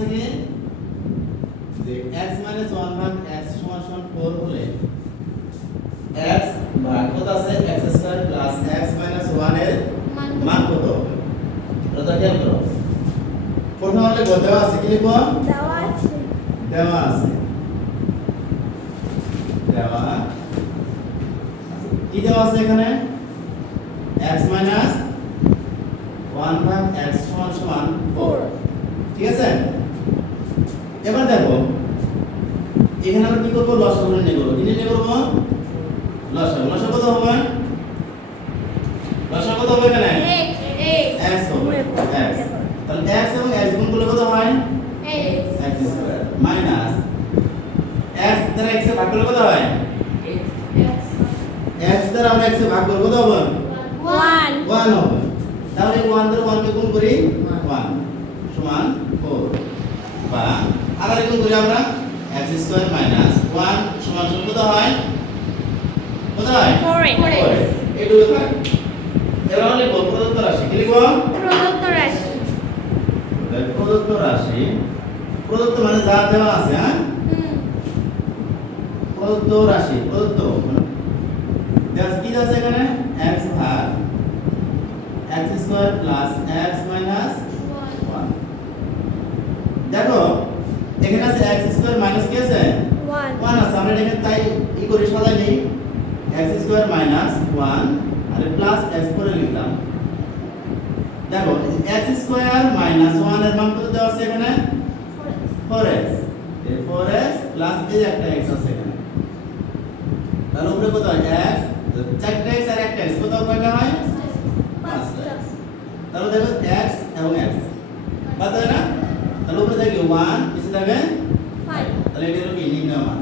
আছে কি যে x - 1 ভাগ x = 4 হলে x ভাগ কত আছে x² + x - 1 এর মান কত হবে এটা খেয়াল করো প্রথমে হলে দেওয়া আছে কি লিখব দেওয়া আছে দেওয়া আছে দেওয়া কি দেওয়া আছে এখানে x - 1 ভাগ x = 4 ঠিক আছে এবার দেখো এখানে আমরা কি করব লসাগু নির্ণয় করব কি নির্ণয় করব লসাগু কত হবে লসাগু কত হবে এখানে x হবে x তাহলে x এবং x গুণ করলে কত হয় x স্কয়ার মাইনাস x দ্বারা x এ ভাগ করলে কত হয় x দ্বারা আমরা x এ ভাগ করব কত হবে 1 হবে তাহলে 1 দ্বারা 1 কে গুণ করি 1 সমান 4 বা আবার গুণ করি আমরা x স্কয়ার মাইনাস 1 সমান কত হয় কত হয় 4 এটুকু হয় এবার লিখব প্রদত্ত রাশি কি লিখব প্রদত্ত রাশি প্রদত্ত মানে যা দেওয়া আছে হ্যাঁ প্রদত্ত রাশি প্রদত্ত দেওয়া কি আছে এখানে x ভাগ x square plus x minus 1 দেখো এখানে আছে x স্কয়ার মাইনাস কি আছে 1 আছে আমরা এখানে তাই কি করি সাজাই নেই x স্কয়ার মাইনাস 1 আর প্লাস x করে লিখলাম দেখো x স্কয়ার মাইনাস 1 এর মান কত দেওয়া আছে এখানে 4x এই 4x প্লাস এই একটা x আছে এখানে তাহলে উপরে কত হয় x চারটা x আর একটা x কত কয়টা হয় 5টা তাহলে দেখো x এবং x বাদ হয় না তাহলে উপরে থাকে 1 নিচে থাকে 5 তাহলে এটা হলো কি নিম্ন মান